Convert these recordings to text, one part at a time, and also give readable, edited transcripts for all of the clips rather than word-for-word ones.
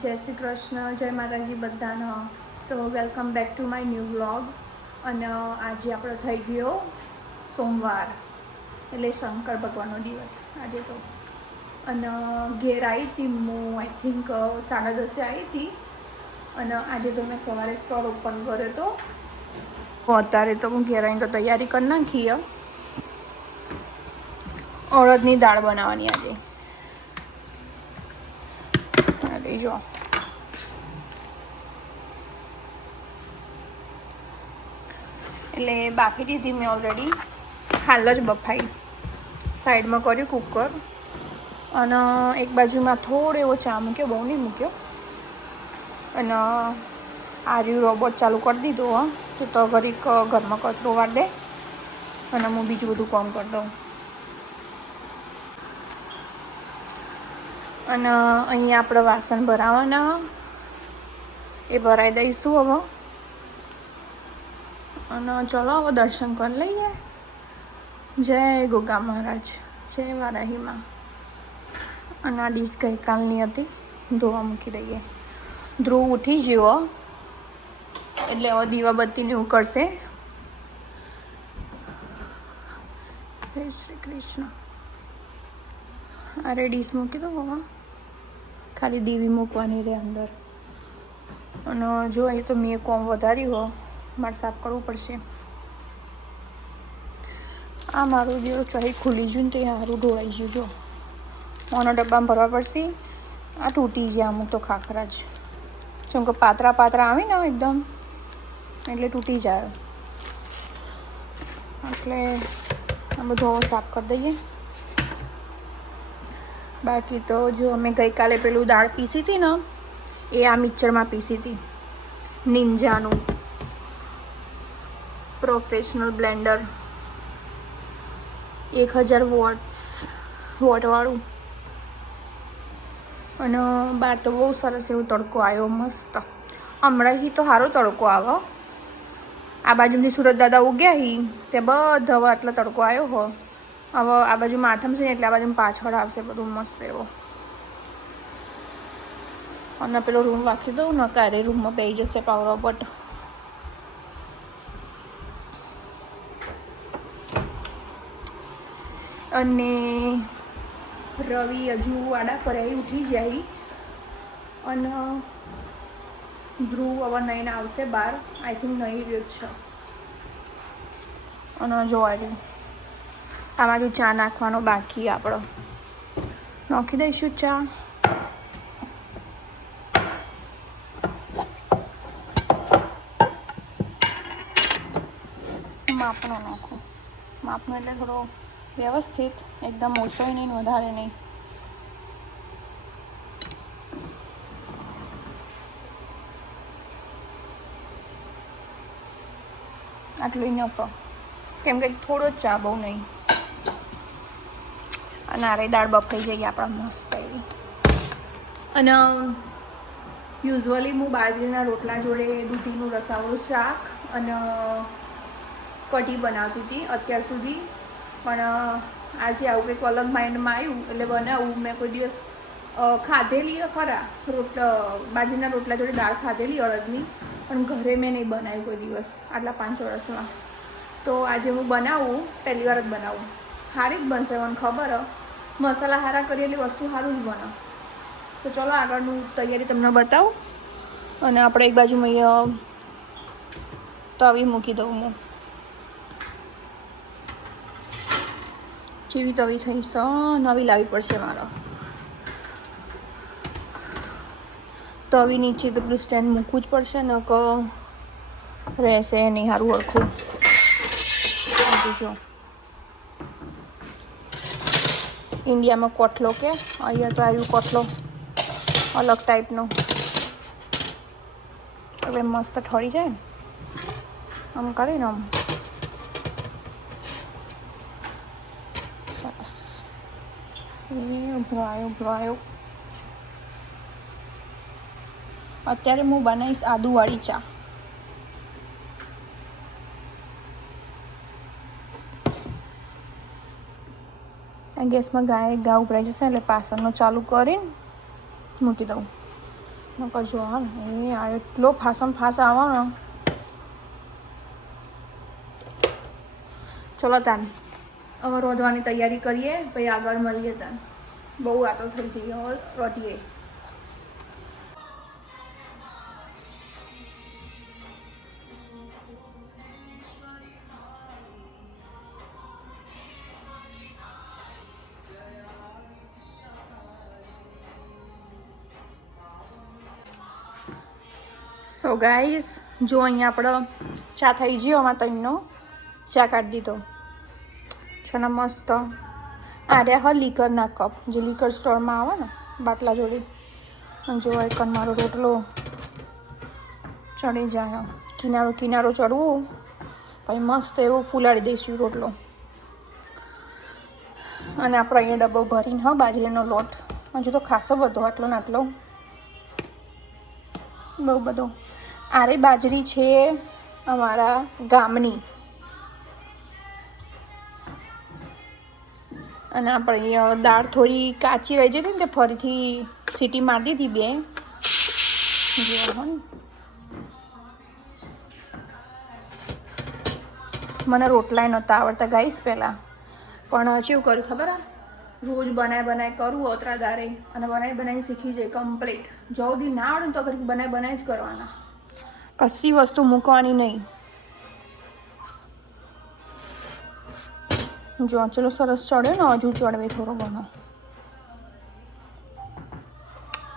જય શ્રી કૃષ્ણ, જય માતાજી બધાને. તો welcome back to my new vlog. અને આજે આપણો થઈ ગયો સોમવાર, એટલે શંકર ભગવાનનો દિવસ આજે તો. અને ઘેર આવી હતી હું, આઈ થિંક 10:30 આવી હતી. અને આજે તો મેં સવારે સ્ટોર ઓપન કર્યો હતો. અત્યારે તો હું ઘેર આવીને તો તૈયારી કરી નાખી. અડદની દાળ બનાવવાની આજે. જો એટલે બાફી દીધી મેં ઓલરેડી, હાલ જ બફાઈ. સાઈડમાં કર્યું કુકર, અને એક બાજુમાં થોડો એવો ચા મૂક્યો, બહુ નહીં મૂક્યો. અને આ રહ્યું રોબોટ ચાલુ કરી દીધું. તો ઘડીક ઘરમાં કચરો વાર દે અને હું બીજું બધું કામ કરી દઉં. અને અહીંયા આપણે વાસણ ભરાવાના, એ ભરાઈ દઈશું હવે. અને ચલો હવે દર્શન કરી લઈએ. જય ગોગા મહારાજ, જય વારાહીમાં. અને આ ડીશ ગઈકાલની હતી, ધોવા મૂકી દઈએ. ધ્રુવ ઉઠી ગયો એટલે હવે દીવાબત્તીને એવું કરશે. જય શ્રી કૃષ્ણ. અરે ડીશ મૂકી દો હવે, ખાલી દીવી મૂકવાની રહે અંદર. અને જો એ તો મેં કોમ વધાર્યું હો, મારે સાફ કરવું પડશે. આ મારું જે ચહી ખુલી ગયું ને તે સારું ઢોળાઈ ગયું. જો મોનો ડબ્બામાં ભરવા પડશે. આ તૂટી જાય અમુક તો ખાખરા જ, જેમ કે પાતરા પાતરા આવે ને એકદમ, એટલે તૂટી જાય. એટલે આ બધું સાફ કરી દઈએ. બાકી તો જો અમે ગઈકાલે પેલું દાળ પીસી હતી ને, એ આ મિક્સરમાં પીસી હતી, નિંજાનું પ્રોફેશનલ બ્લેન્ડર, 1000 વોટવાળું. અને બહાર તો બહુ સરસ એવો તડકો આવ્યો, મસ્ત. હમણાંથી તો સારો તડકો આવે. આ બાજુથી સુરત દાદા ઉગ્યા હી તે બધા હવે આટલો તડકો આવ્યો હો. હવે આ બાજુ માથમ છે ને એટલે આ બાજુ પાછળ આવશે બધું મસ્ત એવો. અને પેલો રૂમ રાખી દઉં ને, ક્યારે રૂમમાં બેસી જશે પાવર બટ. અને રવિ હજુ આડા પર ઉઠી જાય. અને ધ્રુવ હવે નહીં આવશે બહાર, આઈ થિંક નહીં રહ્યો છે. અને જોવા રહ્યું આમાં જો ચા નાખવાનો બાકી આપણો, નાખી દઈશું ચા. માપનો નાખો, માપનો એટલે થોડો વ્યવસ્થિત, એકદમ ઓછો નહીં વધારે નહીં. આટલું ઇનફ, કેમ કે થોડો જ ચા, બહુ નહીં. અને આરે દાળ બફાઈ જઈએ આપણા મસ્ત એવી. અને યુઝ્યુઅલી હું બાજરીના રોટલા જોડે દૂધીનું રસાવાળું શાક અને કઢી બનાવતી હતી અત્યાર સુધી. પણ આજે આવું કંઈક અલગ માઇન્ડમાં આવ્યું એટલે બનાવું. મેં કોઈ દિવસ ખાધેલી ખરા બાજરીના રોટલા જોડે દાળ ખાધેલી અડદની, પણ ઘરે મેં નહીં બનાવ્યું કોઈ દિવસ આટલા 5 વર્ષમાં. તો આજે હું બનાવું, પહેલી વાર જ બનાવું. સારી જ બનશે, મને ખબર. મસાલા સારા કરીએ એટલે વસ્તુ સારું જ બને. તો ચલો આગળનું તૈયારી તમને બતાવું. અને આપણે એક બાજુમાં તવી મૂકી દઉં હું. જેવી તવી થઈ છે, નવી લાવવી પડશે મારે. તવી નીચે તો પેલું સ્ટેન્ડ મૂકવું જ પડશે ને, કે રહેશે નહીં સારું હરખું. જો ઇન્ડિયામાં કોટલો કે, અહીંયા તો આવ્યું કોટલો અલગ ટાઈપનો, એટલે મસ્ત ઠરી જાય ને આમ કરીને. આમ સરસ ઉભરો આવ્યો. અત્યારે હું બનાવીશ આદુવાળી ચા. ગેસમાં ઘા ઉભરાઈ જશે એટલે પાછળનો ચાલુ કરીને મૂકી દઉં. નકર જો હા એ આ એટલો ફાસમ ફાસ આવે ને. ચલો તાન હવે રોધવાની તૈયારી કરીએ પછી આગળ મળીએ તાન. બહુ વાતો થઈ જઈએ હવે રોધીએ. સો ગાઈસ જો અહીંયા આપણે ચા થઈ ગયો આમાં તઈનો ચા કાઢી દીધો છે ને મસ્ત. આ રહ્યા હ લીકરના કપ જે લીકર સ્ટોરમાં આવે ને બાટલા જોડે. જો એકન મારો રોટલો ચડી જાય કિનારો કિનારો ચડવું પછી મસ્ત એવો ફૂલાડી દઈશું રોટલો. અને આપણે અહીંયા ડબ્બો ભરીને હ બાજરીનો લોટ હજુ તો ખાસો બધો આટલો ને આટલો બહુ બધો. આરે બાજરી છે અમારા ગામની અને આપણે અહીંયા દાળ થોડી કાચી રહી જતી ને તે ફરીથી સીટી મારી દીધી 2 જો ને. મને રોટલાય નહોતા આવડતા ગાઈસ પહેલાં પણ કેવું કર્યું ખબર આ રોજ બનાય કરું ઓતરાદારે અને બનાવી શીખી જાય કમ્પ્લીટ. જો સુધી ના આવડે ને તો ઘડી બનાવી જ કરવાના, કશી વસ્તુ મૂકવાની નહીં. જો ચલો સરસ ચડ્યો ને હજુ ચડવે થોડો ઘણો.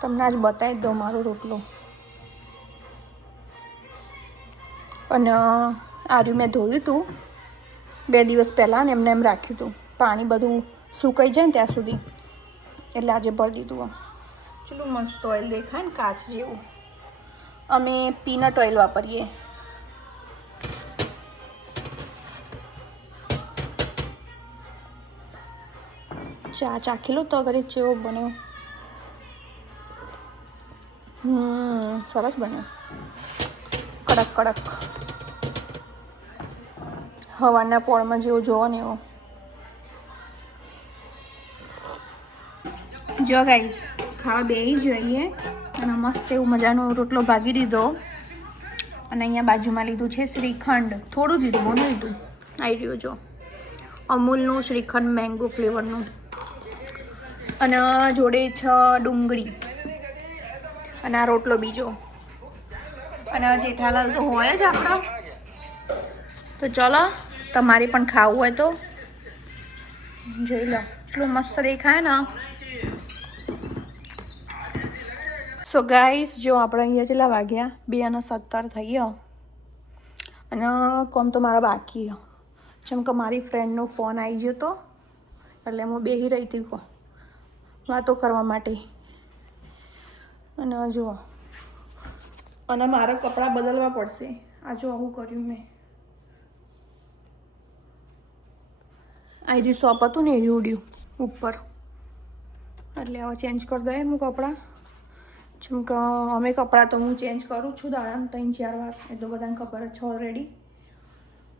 તમને આજ બતાવી દઉં મારો રોટલો. અને આર્યું મેં ધોયું હતું 2 દિવસ પહેલાં ને એમને એમ રાખ્યું હતું પાણી બધું સુકાઈ જાય ને ત્યાં સુધી, એટલે આજે ભરી દીધું. ચલો મસ્ત ઓઇલ દેખાય ને કાચ જેવું. અમે પીનટ ઓઇલ વાપરીએ. ચા ચાખી લો તો ઘરે જેવો બન્યો. સરસ બન્યો કડક કડક હવાના પોળમાં જેવો જોવો ને એવો. જો ગાઈસ ખાવા બેસી જોઈએ અને મસ્ત એવું મજાનો રોટલો ભાગી દીધો. અને અહીંયા બાજુમાં લીધું છે શ્રીખંડ, થોડું જ લીધું બહુ લીધું. આવી રહ્યું જો અમૂલનું શ્રીખંડ મેંગો ફ્લેવરનું. અને જોડે છે ડુંગળી અને આ રોટલો બીજો. અને જેઠાલાલ તો હોય જ આપણા. તો ચલો તમારે પણ ખાવું હોય તો જોઈ લો એટલું મસ્ત દેખાય ને. સો ગાઈસ જો આપણે અહીંયા કેટલા વાગ્યા 2:17 થઈ ગયા અને કોમ તો મારા બાકી જેમ કે મારી ફ્રેન્ડનો ફોન આવી ગયો હતો એટલે હું બેસી રહી હતી વાતો કરવા માટે. અને જુઓ અને મારા કપડાં બદલવા પડશે. આ જો આવું કર્યું મેં. આઈ શોપ હતું ને એ ઉડ્યું ઉપર એટલે હવે ચેન્જ કરી દઈએ હું કપડાં. જેમ કે અમે કપડાં તો હું ચેન્જ કરું છું દાડામાં 3-4 વાર, એ તો બધાને ખબર જ છે ઓલરેડી.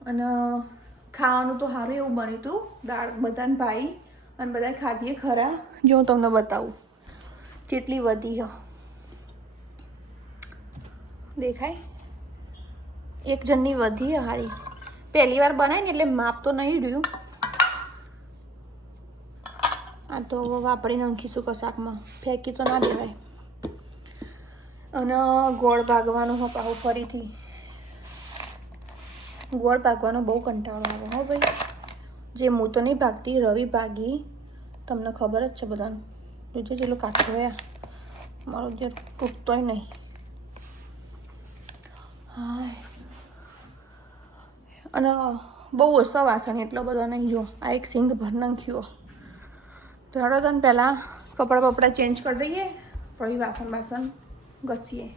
અને ખાવાનું તો સારું એવું બન્યું હતું દાળ બધાને ભાઈ અને બધા ખાધીએ ખરા. જો હું તમને બતાવું જેટલી વધી દેખાય એક જણની વધી હારી. પહેલી વાર બનાવી ને એટલે માપ તો નહીં રહ્યું. આ તો વાપરી નાખીશું કશાકમાં, ફેંકી તો ના દેવાય. અને ગોળ ભાગવાનો હો પાછો ફરીથી. ગોળ ભાગવાનો બહુ કંટાળો આવે હો ભાઈ. જે હું તો નહીં ભાગતી, રવિ ભાગી, તમને ખબર જ છે બધાને. જોજો જેટલો કાઢતો હોય મારો જે તૂટતોય નહીં. હા અને બહુ ઓછા વાસણ એટલો બધો નહીં. જો આ એક સિંગ ભર નાખ્યો. તો હેડો તને પહેલાં કપડાં બપડા ચેન્જ કરી દઈએ પછી વાસણ ઘસીએ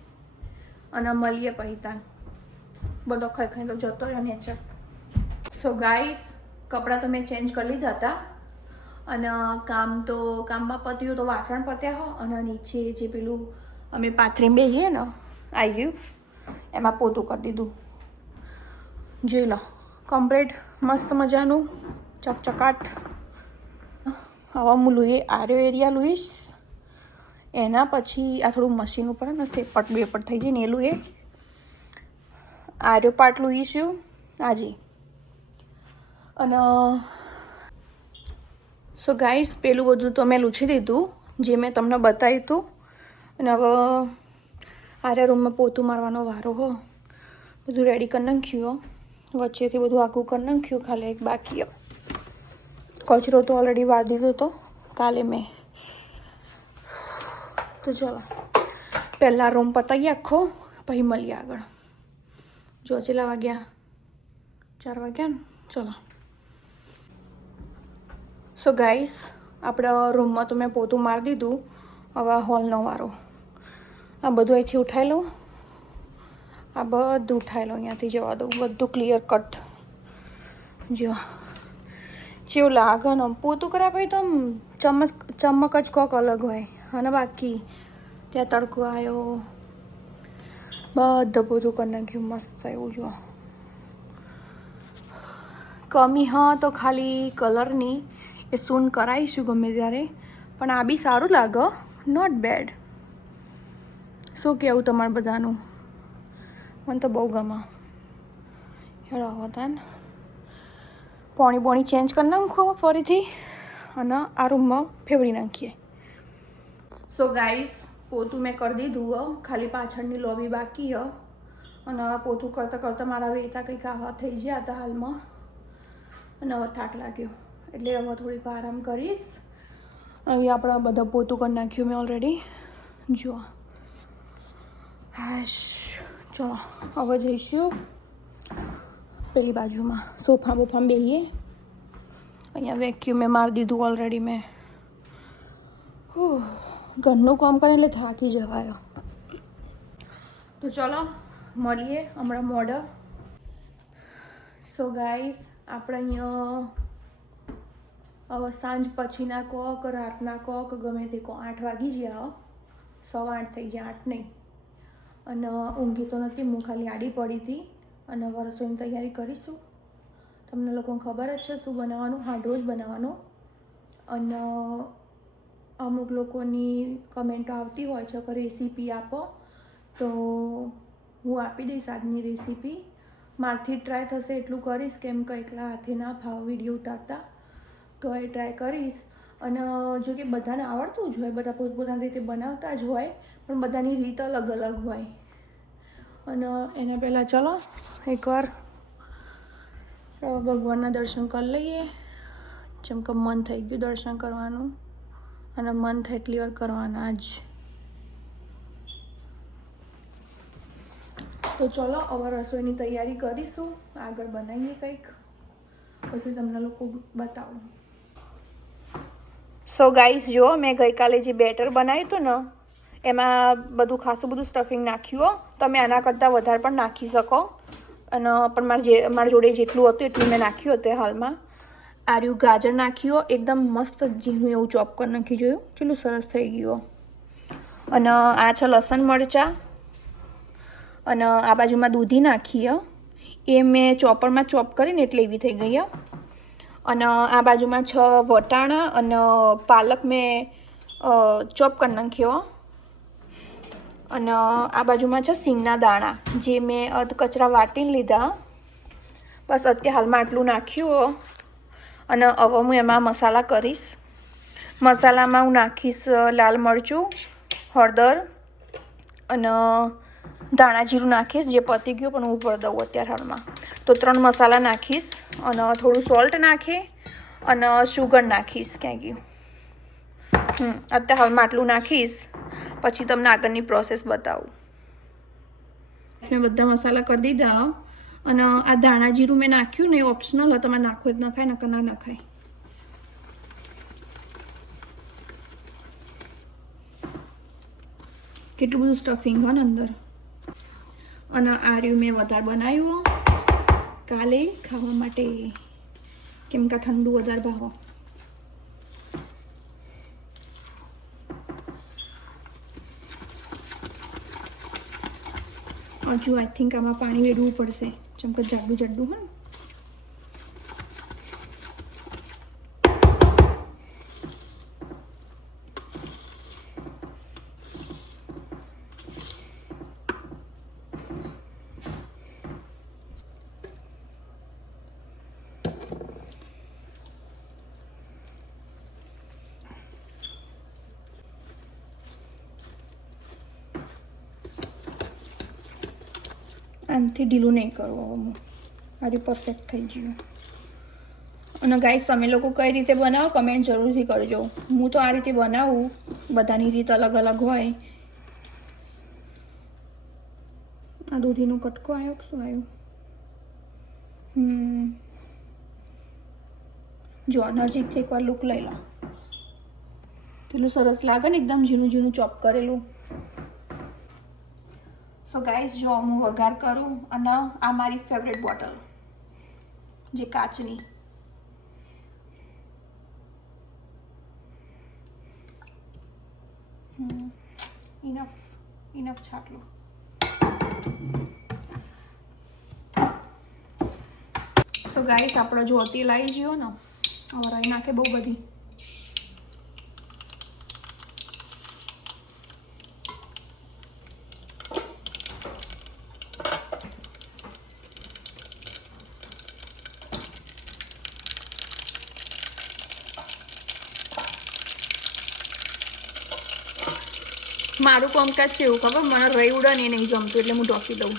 અને મળીએ પછી તાન. બધો ખાઈ તો જતો રહ્યો નેચર. સો ગાઈસ કપડાં તો મેં ચેન્જ કરી લીધા હતા અને કામમાં પત્યું તો વાસણ પત્યા હો. અને નીચે જે પેલું અમે પાથરીને બેસીએ ને આવી ગયું એમાં પોતું કરી દીધું. જોઈ લો કમ્પ્લીટ મસ્ત મજાનું ચકચકાટ. હવે હું આર્યો એરિયા લઈશ એના પછી આ થોડું મશીન ઉપર ને સેપટ બેપટ થઈ જાય ને એલું એ આર્યો પાટલું ઈશ્યુ આજે. અને સો ગાઈસ પેલું બધું તો મેં લૂછી દીધું જે મેં તમને બતાવ્યું હતું. અને હવે આર્યા રૂમમાં પોતું મારવાનો વારો હો. બધું રેડી કરી નાખ્યું. વચ્ચેથી બધું આખું કરી નાખ્યું. ખાલી એક બાકી. કચરો તો ઓલરેડી વાર દીધો હતો કાલે મેં. તો ચલો પહેલાં રૂમ પતાવીએ આખો, પછી મળીએ આગળ. જો ચેલા વાગ્યા 4 વાગ્યા ને. ચલો સો ગાઈસ આપણા રૂમમાં તો મેં પોતું મારી દીધું. હવે હોલનો વારો. આ બધું અહીંથી ઉઠાવી લઉં. આ બધું ઉઠાવી લઉં અહીંયાથી જવા દઉં. બધું ક્લિયર કટ. જો જેવું લાગે ને પોતું કર્યા પછી તો આમ ચમક જ કોક અલગ હોય. અને બાકી ત્યાં તડકો આવ્યો. બધું પોતું કરી નાખ્યું મસ્ત એવું. જો કમી હા તો ખાલી કલરની એ સૂન કરાવીશું ગમે ત્યારે. પણ આ બી સારું લાગે. Not bad. શું કહેવું તમારે બધાનું? મને તો બહુ ગમે. હેડો હતા ને પોણી ચેન્જ કરી નાખો ફરીથી અને આ રૂમમાં ફેવડી નાખીએ. સો ગાઈસ પોતું મેં કરી દીધું. ખાલી પાછળની લોબી બાકી હ. અને હવે પોતું કરતાં મારા વેતા કંઈક આવા થઈ ગયા હતા હાલમાં. અને હવે થાક લાગ્યો એટલે હવે થોડીક આરામ કરીશ. અહીં આપણે બધા પોતું કરી નાખ્યું મેં ઓલરેડી. જો હાશ ચલો હવે જઈશું પેલી બાજુમાં સોફા બોફામાં બેસીએ. અહીંયા વેક્યુમ મેં મારી દીધું ઓલરેડી મેં. ઘરનું કામ કરે એટલે થાકી જવાયો. તો ચલો મળીએ હમણાં મોડે. સો ગાઈસ આપણે અહીંયા હવે સાંજ પછીના કોક રાતના કોક ગમે તે 8 વાગી ગયા. 8:15 થઈ ગયા, 8 નહીં. અને ઊંઘી તો નથી, હું ખાલી આડી પડી હતી. અને હવે રસોઈની તૈયારી કરીશું. તમને લોકોને ખબર જ છે શું બનાવવાનું. હાંડવો જ બનાવવાનો. અને અમુક લોકોની કમેન્ટો આવતી હોય છે કે રેસીપી આપો, તો હું આપી દઈશ આજની રેસીપી. મારથી ટ્રાય થશે એટલું કરીશ, કેમ કે એકલા હાથે ના ફાવ વિડીયો ઉતારતા. તો એ ટ્રાય કરીશ. અને જો કે બધાને આવડતું જ હોય, બધા પોતપોતાની રીતે બનાવતા જ હોય, પણ બધાની રીત અલગ અલગ હોય. અને એના પહેલાં ચલો એકવાર ભગવાનના દર્શન કરી લઈએ. જેમ કે મન થઈ ગયું દર્શન કરવાનું. અને મન થાય એટલી વાર કરવાના જ. તો ચલો હવે રસોઈની તૈયારી કરીશું. આગળ બનાવીએ કંઈક, પછી તમને લોકો બતાવું. સો ગાઈસ જો મેં ગઈકાલે જે બેટર બનાવ્યું હતું ને એમાં બધું ખાસું બધું સ્ટફિંગ નાખ્યું. તમે આના કરતાં વધારે પણ નાખી શકો. અને પણ મારી જોડે જેટલું હતું એટલું મેં નાખ્યું હતું હાલમાં. આર્યું ગાજર નાખ્યું. એકદમ મસ્ત ઝીણું એવું ચોપ કરી નાખી. જોયું કેટલું સરસ થઈ ગયું. અને આ છે લસણ મરચાં. અને આ બાજુમાં દૂધી નાખી. એ મેં ચોપરમાં ચોપ કરીને એટલે એવી થઈ ગઈ. અને આ બાજુમાં છે વટાણા અને પાલક મેં ચોપ કરી નાખ્યો. અને આ બાજુમાં છે સિંગના દાણા જે મેં અધ કચરા વાટીને લીધા. બસ અત્યારે હાલમાં આટલું નાખ્યું. અને હવે હું એમાં મસાલા કરીશ. મસાલામાં હું નાખીશ લાલ મરચું, હળદર અને ધાણા જીરું નાખીશ. જે પતી ગયું પણ હું ભરી દઉં અત્યારે હાલમાં. તો 3 મસાલા નાખીશ. અને થોડું સોલ્ટ નાખી અને શુગર નાખીશ. ક્યાં ગયું? અત્યારે હાલમાં આટલું નાખીશ. પછી તમને આગળની પ્રોસેસ બતાવું. મેં બધા મસાલા કરી દીધા. અને આ ધાણા જીરું મેં નાખ્યું ને એ ઓપ્શનલ. તમે નાખો જ નખાય, નકર ના નખાય. કેટલું બધું સ્ટફિંગ હોય ને અંદર. અને આ રહ્યું મેં વધારે બનાવ્યું કાલે ખાવા માટે, કેમ કે ઠંડુ વધારે ભાવો. હજુ આઈ થિંક આમાં પાણી વેડવું પડશે, જેમ કે જાડું જાડું હોય. આનાથી ઢીલું નહીં કરવું હવે હું આરી પરફેક્ટ થઈ ગયું. અને ગાઈસ તમે લોકો કઈ રીતે બનાવો કમેન્ટ જરૂરથી કરજો. હું તો આ રીતે બનાવું, બધાની રીત અલગ અલગ હોય. આ દૂધીનો કટકો આવ્યો કે શું આવ્યું? જો નજીકથી એકવાર લુક લઈ લો. કેટલું સરસ લાગે ને, એકદમ ઝીણું ઝીણું ચોપ કરેલું. સો ગાઈસ જો હું વઘાર કરું અને આ મારી ફેવરેટ બોટલ જે કાચની. ઇનફ છાટલું. સો ગાઈસ આપણે જો તેલ આવી ગયો ને, હવે રાઈ નાખે બહુ બધી. મારું કામકાજ છે એવું ખબર, મને રહી ઉડા ને નહીં જમતું એટલે હું ઢોકી દઉં.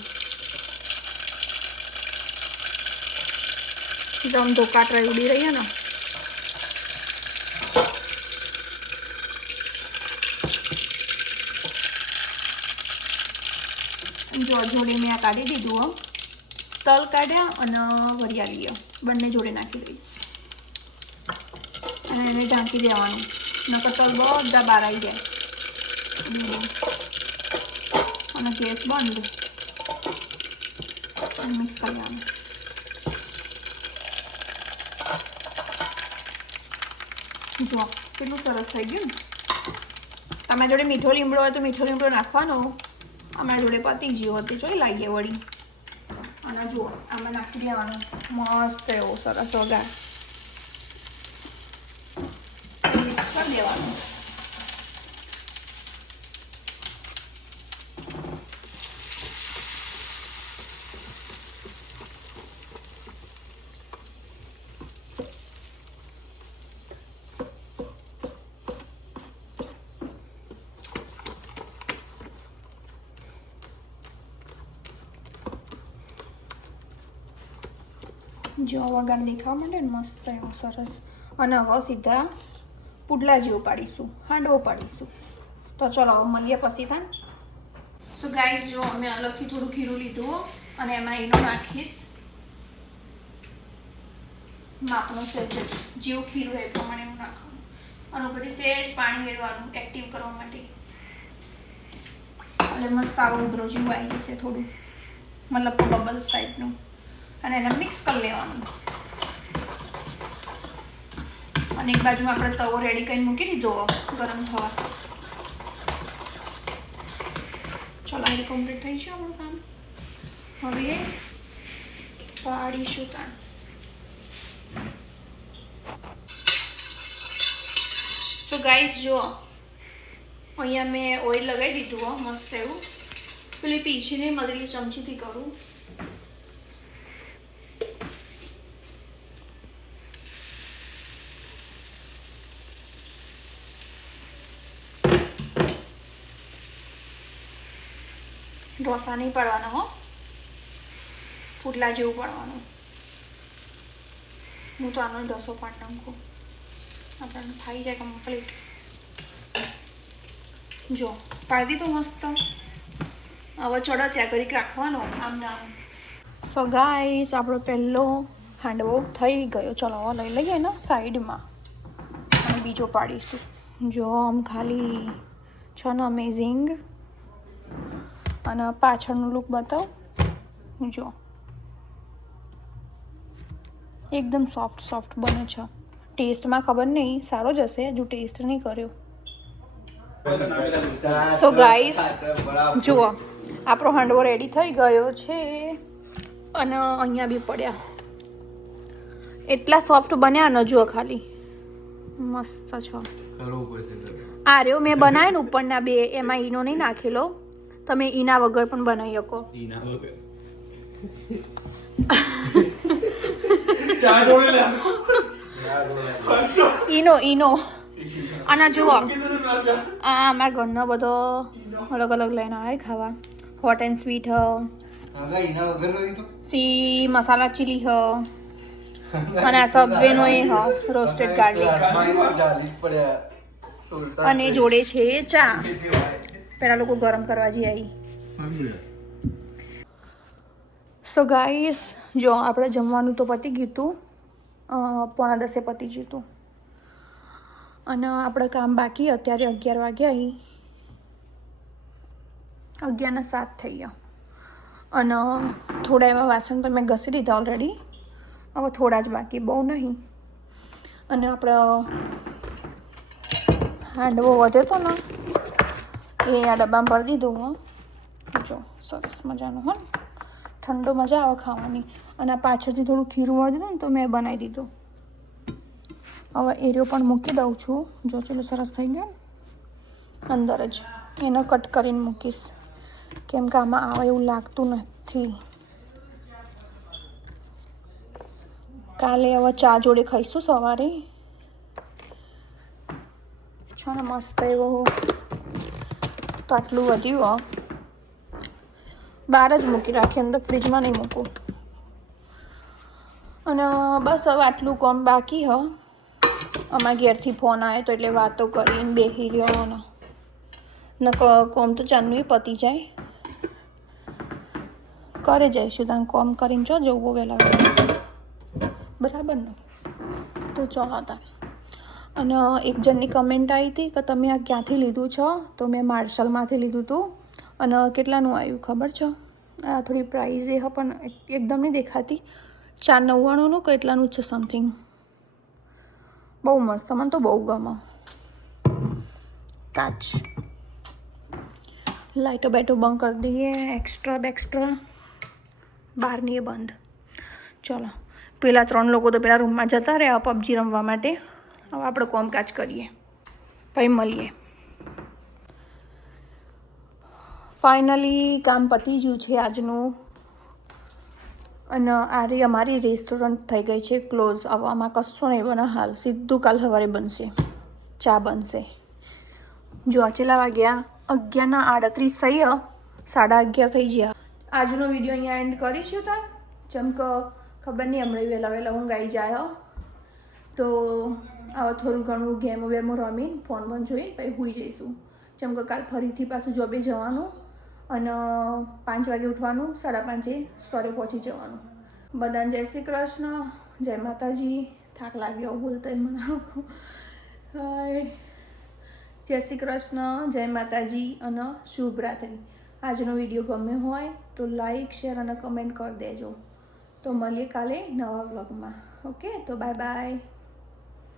એકદમ ધોકાટ રહી ઉડી રહી ને. જો જોડે મેં આ કાઢી દીધું હો, તલ કાઢ્યા અને વરિયાળી બંને જોડે નાખી દઈશ અને એને ઢાંકી દેવાનું, નકર તલ બધા બહાર આવી જાય. અને ગેસ બંધ અને મિક્સ કરી દેવાનું. જો કેટલું સરસ થઈ ગયું ને. તમારા જોડે મીઠો લીમડો હોય તો મીઠો લીમડો નાખવાનો, અમારા જોડે પતી ગયો હતી જોઈ લાવીએ વળી. અને જુઓ આમાં નાખી દેવાનું મસ્ત એવો સરસ વઘાર મિક્સ કરી દેવાનું. જો વઘાર દેખાવા માંડે ને મસ્ત એવો સરસ. અને હવે સીધા પુડલા જેવું પાડીશું, હાંડવો પાડીશું. તો ચલો હવે મળીએ પછી થાય. સો ગાઈસ જો અમે અલગથી થોડું ખીરું લીધું અને એમાં એનો નાખીશ માપનું છે, જેવું ખીરું હોય એ પ્રમાણે એવું નાખવાનું. અને પછી સહેજ પાણી મેળવાનું એક્ટિવ કરવા માટે, એટલે મસ્ત આવું ઉભરો જેવું આવી જશે થોડું, મતલબ બબલ્સ ટાઈપનું. અને એને મિક્સ કરી લેવાનું. અને એક બાજુ આપણે તવો રેડી કરીને મૂકી દીધો ગરમ થવા. ચલો આ કમ્પ્લીટ થઈ છે આપણું કામ. હવે પાડીશું તાણ. તો ગાઈસ જો અહીંયા મેં ઓઇલ લગાવી દીધું હો મસ્ત એવું. પેલી પીછીને મદરી ચમચીથી કરું. ઢોસા નહીં પાડવાના હો, પુડલા જેવું પાડવાનું. હું તો આનો ઢોસો પાડી નાખું, આપણને થઈ જાય કમ્પ્લીટ. જો પાડી દીધું મસ્ત. હવે ચડો ત્યાં ઘડીક રાખવાનો આમ ના. સો ગાઈસ આપણો પહેલો હાંડવો થઈ ગયો. ચલો હવે લઈ લઈએ ને સાઈડમાં અને બીજો પાડીશું. જો આમ ખાલી છે ને અમેઝિંગ. અને પાછળનું લુક બતાવ. જો એકદમ સોફ્ટ સોફ્ટ બને છે. ટેસ્ટમાં ખબર નહીં સારો જ હશે, હજુ ટેસ્ટ નહીં કર્યો. સો ગાઈસ જુઓ આપણો હાંડવો રેડી થઈ ગયો છે. અને અહીંયા બી પડ્યા એટલા સોફ્ટ બન્યા ને, જુઓ ખાલી મસ્ત છે. આ રહ્યો મેં બનાવ્યો ને ઉપરના બે, એમાં ઈનો નહીં નાખેલો, તમે ઈના વગર પણ બનાવી શકો. ઈનો અને જુઓ આ અમારા ઘરનો બધો અલગ અલગ લઈને આવે ખાવા. Hot and sweet C masala chilli હ અને આ સબવેનો એ હ રોસ્ટેડ ગાર્લિક અને જોડે છે ચા. પેલા લોકો ગરમ કરવા જઈ આવી. સો ગાઈસ જો આપણે જમવાનું તો પતી ગયું હતું, 9:45 પતી ગયું હતું અને આપણે કામ બાકી. અત્યારે 11 વાગ્યા, 11:07 થઈ ગયા અને થોડા એવા વાસણ તો મેં ઘસી લીધા ઓલરેડી. હવે થોડા જ બાકી, બહુ નહીં. અને આપણે હાંડવો વધ્યો હતો ને એ આ ડબ્બામાં ભરી દીધો. જો સરસ મજાનું હા, ઠંડો મજા આવે ખાવાની. અને આ પાછળથી થોડું ખીરું વધ્યું ને તો મેં બનાવી દીધું. હવે એરિયો પણ મૂકી દઉં છું. જો ચલો સરસ થઈ ગયો અંદર જ. એને કટ કરીને મૂકીશ કેમ કે આમાં આવે એવું લાગતું નથી. કાલે હવે ચા જોડે ખાઈશું સવારે. છો ને મસ્ત એવો તો આટલું વધ્યું બહાર જ મૂકી રાખી, અંદર ફ્રીજમાં નહીં મૂકું. અને બસ હવે આટલું કામ બાકી હ. અમારા ઘેરથી ફોન આવ્યો તો એટલે વાતો કરીને બેસી રહ્યો ને કોમ તો ચાંદનું પતી જાય. કરે જઈશું ત્યાં કોમ કરીને જો જવું વહેલા બરાબર ને. તો ચાલો હતા. અને એક જણની કમેન્ટ આવી હતી કે તમે આ ક્યાંથી લીધું છો? તો મેં માર્શલમાંથી લીધું હતું. અને કેટલાનું આવ્યું ખબર છે? આ થોડી પ્રાઇઝ એ પણ એકદમ નહીં દેખાતી. 499નું કેટલાનું છે સમથિંગ. બહુ મસ્ત, મને તો બહુ ગમે. કાચ લાઇટો બેટો બંધ કરી દઈએ. એક્સ્ટ્રા બહારની એ બંધ. ચલો પેલા 3 લોકો તો પેલા રૂમમાં જતા રહ્યા પબજી રમવા માટે. હવે આપણે કામકાજ કરીએ, પછી મળીએ. ફાઇનલી કામ પતી ગયું છે આજનું. અને આ રહી અમારી રેસ્ટોરન્ટ થઈ ગઈ છે ક્લોઝ. હવે આમાં કશું નહીં બને હાલ. સીધું કાલ સવારે બનશે, ચા બનશે. જો ચેલા વાગ્યા 11:38 થઈ. 11:30 થઈ ગયા. આજનો વિડીયો અહીંયા એન્ડ કરીશું તાર. જેમ કે ખબર નહીં હમણાં વહેલા ઊંઘ આવી જાય. તો હવે થોડું ઘણું ગેમો રમીને ફોન જોઈને પછી સૂઈ જઈશું. જેમ કે કાલ ફરીથી પાછું જોબે જવાનું અને 5 વાગે ઉઠવાનું, 5:30 સોરે પહોંચી જવાનું. બધાને જય શ્રી કૃષ્ણ, જય માતાજી. થાક લાગ્યો બોલતો મને. જય શ્રી કૃષ્ણ, જય માતાજી અને શુભ રાત્રિ. આજનો વિડીયો ગમ્યો હોય તો લાઈક, શેર અને કમેન્ટ કરી દેજો. તો મળીએ કાલે નવા વ્લોગમાં. ઓકે, તો બાય બાય.